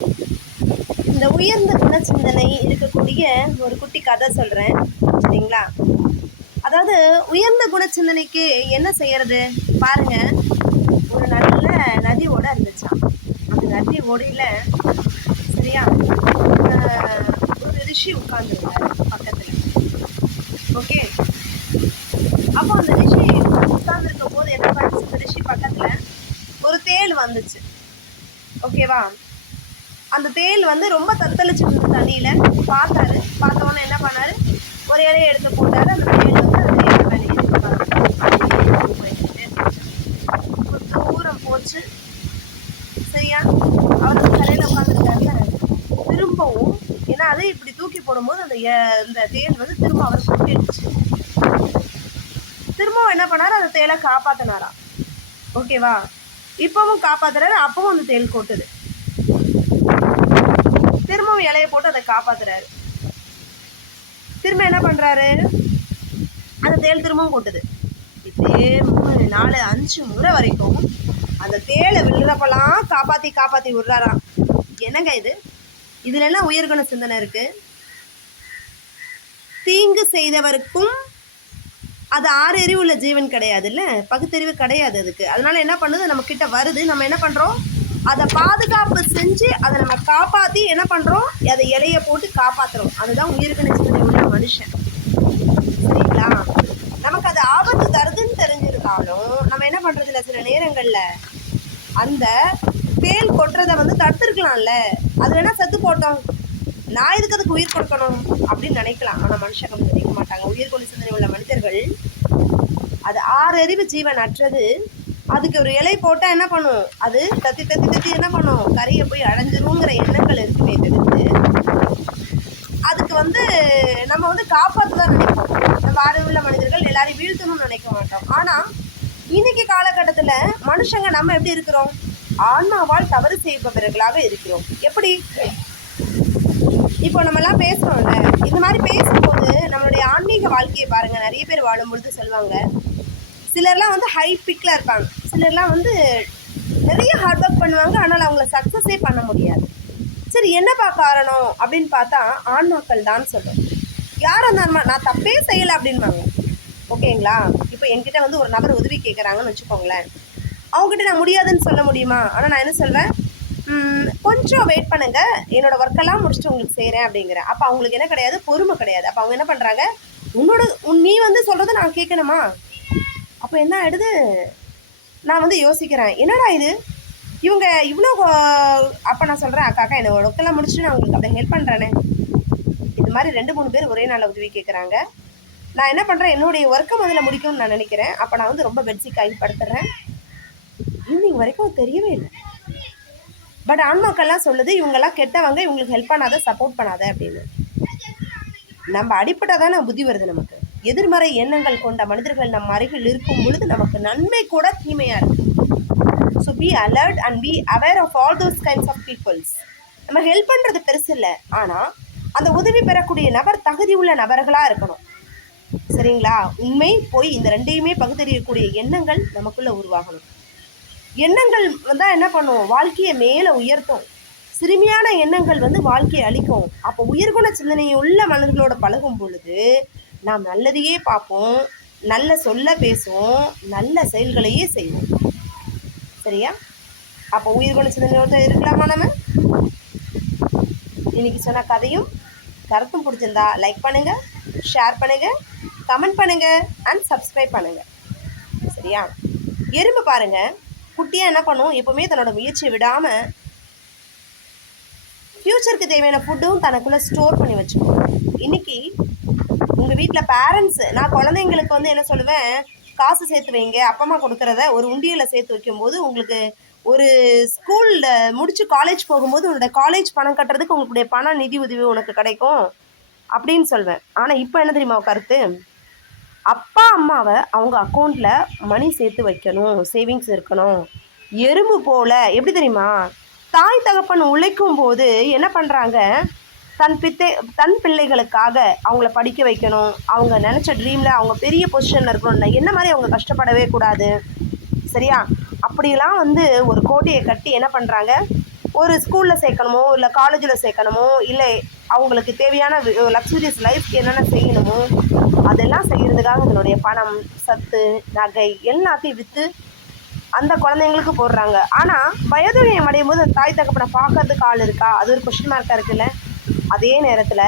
இந்த உயர்ந்த குணச்சிந்தனை இருக்கக்கூடிய ஒரு குட்டி கதை சொல்கிறேன், சரிங்களா? அதாவது உயர்ந்த குணச்சிந்தனைக்கு என்ன செய்யறது பாருங்க. ஒரு நல்ல நதி ஓட இருந்துச்சாம். அந்த நதி ஓடையில சரியா ஒரு ரிஷி உட்கார்ந்துருந்தாரு பக்கத்துல. ஓகே, அப்போ அந்த ரிஷி உட்கார்ந்துருக்கும் போது என்ன பண்ணுச்சு, அந்த ரிஷி பக்கத்துல ஒரு தேள் வந்துச்சு. ஓகேவா? அந்த தேள் ரொம்ப தத்தளிச்சு தண்ணியில பார்த்தாரு. பார்த்தவொன்னே என்ன பண்ணாரு, ஒரு இலையை எடுத்து போட்டாரு. அந்த தேள் அந்த தேள் மேலே ஒரு தூரம் போச்சு. சரியா? அவர் அந்த கரையில உட்காந்துருக்காருல, திரும்பவும் ஏன்னா அது இப்படி தூக்கி போடும்போது அந்த தேள் திரும்ப அவர் கொட்டிடுச்சு. திரும்பவும் என்ன பண்ணாரு, அந்த தேளை காப்பாத்தினாராம். ஓகேவா? இப்பவும் காப்பாத்துறாரு. அப்பவும் அந்த தேள் கொட்டுது. திரும்பவும் இலைய போட்டு அதை காப்பாத்துறாரு. திரும்ப என்ன பண்றாரு, அந்த தேள் திரும்பவும் கொட்டுது. இப்படியே 3 4 5 முறை வரைக்கும் அந்த தேளை விழுறப்பெல்லாம் காப்பாத்தி காப்பாத்தி விடுறாராம். என்னங்க இது? இதுல எல்லாம் உயர்குண சிந்தனை இருக்கு. தீங்கு செய்தவருக்கும் அது 6 அறிவு உள்ள ஜீவன் கிடையாது இல்ல, பகுத்தறிவு கிடையாது அதுக்கு. அதனால என்ன பண்ணுது, நம்ம கிட்ட வருது, நம்ம என்ன பண்றோம், அதை பாதுகாப்பு செஞ்சு அதை நம்ம காப்பாற்றி என்ன பண்ணுறோம், அதை இலையை போட்டு காப்பாற்றுறோம். அதுதான் உயிர்கண சிந்தனை உள்ள மனுஷன். சரிங்களா? நமக்கு அது ஆபத்து தருதுன்னு தெரிஞ்சிருந்தாலும் நம்ம என்ன பண்ணுறதில்ல, சில நேரங்களில் அந்த தேள் கொட்டுறதை தடுத்துருக்கலாம்ல. அது வேணா செத்து போட்டோம், நான் இதுக்கு அதுக்கு உயிர் கொடுக்கணும் அப்படின்னு நினைக்கலாம். ஆனால் மனுஷங்க நினைக்க மாட்டாங்க. உயிர்கொண சிந்தனை உள்ள மனிதர்கள் அது 6 அறிவு ஜீவன் அற்றது. அதுக்கு ஒரு இலை போட்டால் என்ன பண்ணும், அது தத்தி தத்தி தத்தி என்ன பண்ணும், கரையை போய் அடைஞ்சிருங்கிற எண்ணங்கள் இருக்குமே தவிர்த்து அதுக்கு நம்ம காப்பாற்ற தான் நினைப்போம். நம்ம அறிவுள்ள மனிதர்கள் எல்லாரையும் வீழ்த்தணும்னு நினைக்க மாட்டோம். ஆனால் இன்னைக்கு காலகட்டத்தில் மனுஷங்க நம்ம எப்படி இருக்கிறோம், ஆன்மாவால் தவறு செய்பவர்களாக இருக்கிறோம். எப்படி? இப்போ நம்மலாம் பேசுகிறோம்ல, இந்த மாதிரி பேசும்போது நம்மளுடைய ஆன்மீக வாழ்க்கையை பாருங்கள். நிறைய பேர் வாழும்பொழுது சொல்லுவாங்க, சிலர்லாம் ஹை பிக்கில் இருப்பாங்க, சிலர்லாம் நிறைய ஹார்ட் ஒர்க் பண்ணுவாங்க, ஆனால் அவங்கள சக்ஸஸே பண்ண முடியாது. சரி, என்னப்பா காரணம் அப்படின்னு பார்த்தா ஆன்மாக்கள் தான் சொல்கிறோம். யார் அந்த ஆன்மா, நான் தப்பே செய்யலை அப்படின்வாங்க. ஓகேங்களா? இப்போ என்கிட்ட ஒரு நபர் உதவி கேட்குறாங்கன்னு வச்சுக்கோங்களேன். அவங்ககிட்ட நான் முடியாதுன்னு சொல்ல முடியுமா? ஆனால் நான் என்ன சொல்வேன், கொஞ்சம் வெயிட் பண்ணுங்க, என்னோடய ஒர்க்கெல்லாம் முடிச்சுட்டு உங்களுக்கு செய்கிறேன் அப்படிங்கிறேன். அப்போ அவங்களுக்கு என்ன கிடையாது, பொறுமை கிடையாது. அப்போ அவங்க என்ன பண்ணுறாங்க, நீ சொல்கிறத நான் கேட்கணுமா? அப்போ என்ன ஆகிடுது, நான் யோசிக்கிறேன், என்னடா இது இவங்க இவ்வளோ. அப்போ நான் சொல்கிறேன், அக்கா என்னோட ஒர்க்கெல்லாம் முடிச்சுட்டு நான் உங்களுக்கு அப்படியே ஹெல்ப் பண்ணுறேனே. இது மாதிரி 2-3 பேர் ஒரே நாளில் உதவி கேட்குறாங்க. நான் என்ன பண்ணுறேன், என்னுடைய ஒர்க்கை முதல்ல முடிக்கும்னு நான் நினைக்கிறேன். அப்போ நான் ரொம்ப பெட்ஷீட் ஆகி படுத்துறேன். ஈவினிங் வரைக்கும் தெரியவே இல்லை. பட் ஆன்மாக்கள்லாம் சொல்லுது, இவங்கெல்லாம் கெட்டவங்க, இவங்களுக்கு ஹெல்ப் பண்ணாத, சப்போர்ட் பண்ணாத அப்படின்னு. நம்ம அடிப்பட்டால் தானே புத்தி வருது நமக்கு. எதிர்மறை எண்ணங்கள் கொண்ட மனிதர்கள் நம் அருகில் இருக்கும் பொழுது நமக்கு நன்மை கூட தீமையாக இருக்குது. So be alert and be aware of all those kinds of peoples. நம்ம ஹெல்ப் பண்ணுறது பெருசு இல்லை, ஆனால் அந்த உதவி பெறக்கூடிய நபர் தகுதி உள்ள நபர்களாக இருக்கணும். சரிங்களா? உண்மை பொய் இந்த ரெண்டையுமே பகுத்தறியக்கூடிய எண்ணங்கள் நமக்குள்ளே உருவாகணும். எண்ணங்கள் தான் என்ன பண்ணும், வாழ்க்கையை மேலே உயர்த்தும். சிறுமியான எண்ணங்கள் வாழ்க்கையை அழிக்கும். அப்போ உயர்குண சிந்தனையுள்ள மனிதர்களோட பழகும் பொழுது நாம் நல்லதையே பார்ப்போம், நல்ல சொல்ல பேசுவோம், நல்ல செயல்களையே செய்வோம். சரியா? அப்போ உயிர்குண சிந்தனையோட இருக்கலாமா? நம்ம இன்னைக்கு சொன்ன கதையும் கருத்தும் பிடிச்சிருந்தா லைக் பண்ணுங்க, ஷேர் பண்ணுங்க, கமெண்ட் பண்ணுங்க அண்ட் சப்ஸ்கிரைப் பண்ணுங்க. சரியா? எறும்பு பாருங்க, குட்டியாக என்ன பண்ணும், எப்போவுமே தன்னோட முயற்சியை விடாமல் ஃப்யூச்சருக்கு தேவையான ஃபுட்டும் தனக்குள்ளே ஸ்டோர் பண்ணி வச்சுக்கணும். இன்றைக்கி உங்கள் வீட்டில் பேரண்ட்ஸு, நான் குழந்தைங்களுக்கு என்ன சொல்லுவேன், காசு சேர்த்து வைங்க. அப்பா அம்மா கொடுக்குறத ஒரு உண்டியலில் சேர்த்து வைக்கும்போது உங்களுக்கு ஒரு ஸ்கூலில் முடித்து காலேஜ் போகும்போது உன்னோட காலேஜ் பணம் கட்டுறதுக்கு உங்களுடைய பண நிதி உதவி உனக்கு கிடைக்கும் அப்படின்னு சொல்வேன். ஆனால் இப்போ என்ன தெரியுமா கருத்து, அப்பா அம்மாவை அவங்க அக்கௌண்ட்டில் மணி சேர்த்து வைக்கணும், சேவிங்ஸ் இருக்கணும். எறும்பு போல் எப்படி தெரியுமா, தாய் தகப்பன் உழைக்கும் போது என்ன பண்ணுறாங்க, தன் பிள்ளைகளுக்காக அவங்கள படிக்க வைக்கணும், அவங்க நினச்ச ட்ரீமில் அவங்க பெரிய பொசிஷனில் இருக்கணும், என்ன மாதிரி அவங்க கஷ்டப்படவே கூடாது. சரியா? அப்படிலாம் ஒரு கோட்டையை கட்டி என்ன பண்ணுறாங்க, ஒரு ஸ்கூலில் சேர்க்கணுமோ இல்லை காலேஜில் சேர்க்கணுமோ இல்லை அவங்களுக்கு தேவையான லக்ஸுரியஸ் லைஃப்க்கு என்னென்ன செய்யணுமோ அதெல்லாம் செய்கிறதுக்காக அதனுடைய பணம், சத்து, நகை எல்லாத்தையும் விற்று அந்த குழந்தைங்களுக்கு போடுறாங்க. ஆனால் வயதுரியம் அடையும் போது தாய் தகப்பனை பார்க்கறதுக்கு ஆள் இருக்கா? அது ஒரு கொஸ்டின் மார்க்காக இருக்குல்ல. அதே நேரத்தில்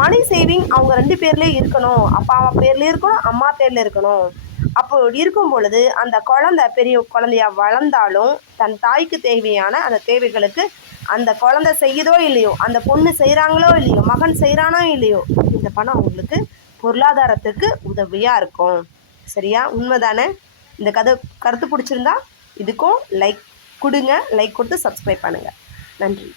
மணி சேவிங் அவங்க 2 பேர்லேயே இருக்கணும். அப்பா அம்மா பேர்லேயும் இருக்கணும், அம்மா பேரில் இருக்கணும். அப்போ இருக்கும் பொழுது அந்த குழந்தை பெரிய குழந்தையாக வளர்ந்தாலும் தன் தாய்க்கு தேவையான அந்த தேவைகளுக்கு அந்த குழந்தை செய்யுதோ இல்லையோ, அந்த பொண்ணு செய்கிறாங்களோ இல்லையோ, மகன் செய்கிறானோ இல்லையோ, இந்த பணம் அவங்களுக்கு பொருளாதாரத்துக்கு உதவியாக இருக்கும். சரியா? உண்மைதானே? இந்த கருத்து பிடிச்சிருந்தா இதுக்கும் லைக் கொடுங்க. லைக் கொடுத்து சப்ஸ்கிரைப் பண்ணுங்கள். நன்றி.